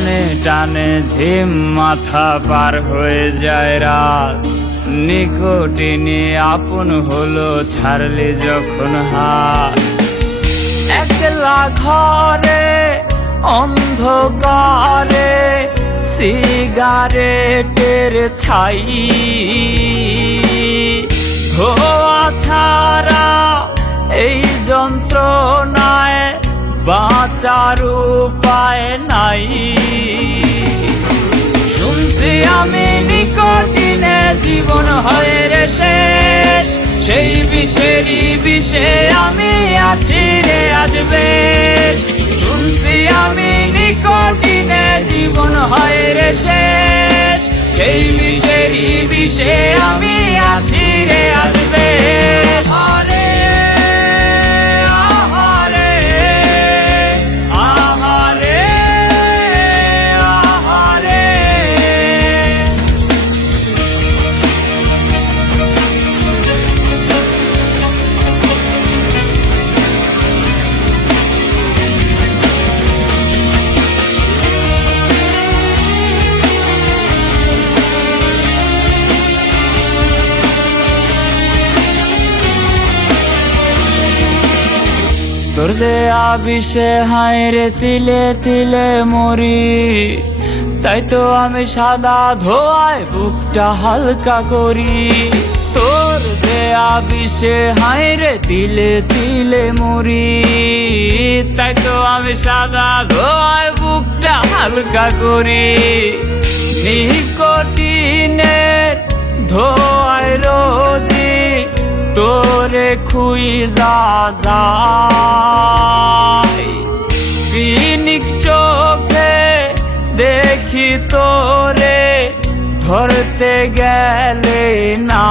টানে টানে ঝিম মাথা পার হয়ে যায় রাত। নিকটিনে আপন হলো ছাড়লে যখন হাত। একলা ঘরে অন্ধকারে সিগারেটের ছাই, ধোয়া ছাড়া এই যন্ত্রণায় বাঁচার উপায় নাই। শুনছি আমি নিকটিনে জীবন হয় রে শেষ, সেই বিষেরই বিষে আমি আছি রে আজ বেশ। শুনছি আমি নিকটিনে জীবন হয় রে শেষ, সেই বিষেরই বিষে আমি আছি রে আজ বেশ। তোর দেয়া বিষে হায় রে তিলে তিলে মরি, তাই তো আমি সাদা ধোয়ায় বুকটা হালকা করি। তোর দেয়া বিষে হায় রে তিলে তিলে মরি, তাই তো আমি সাদা ধোয়ায় বুকটা হালকা করি। নিকটিনের ধোয়ায় রোজি তোরে খুইজা যায়, বিনিক চোখে দেখি তোরে ধরতে গেলে না।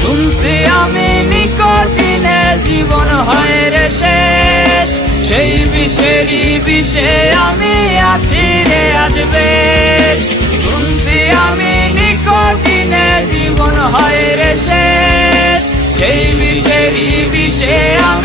শুনছি আমি নিকটিনে জীবন হয় রে শেষ, সেই বিষেরই বিষে আমি আছি রে আজ বেশ। শুনছি আমি নিকটিনে জীবন হয় রে শেষ, সেই বিষেরই বিষে আমি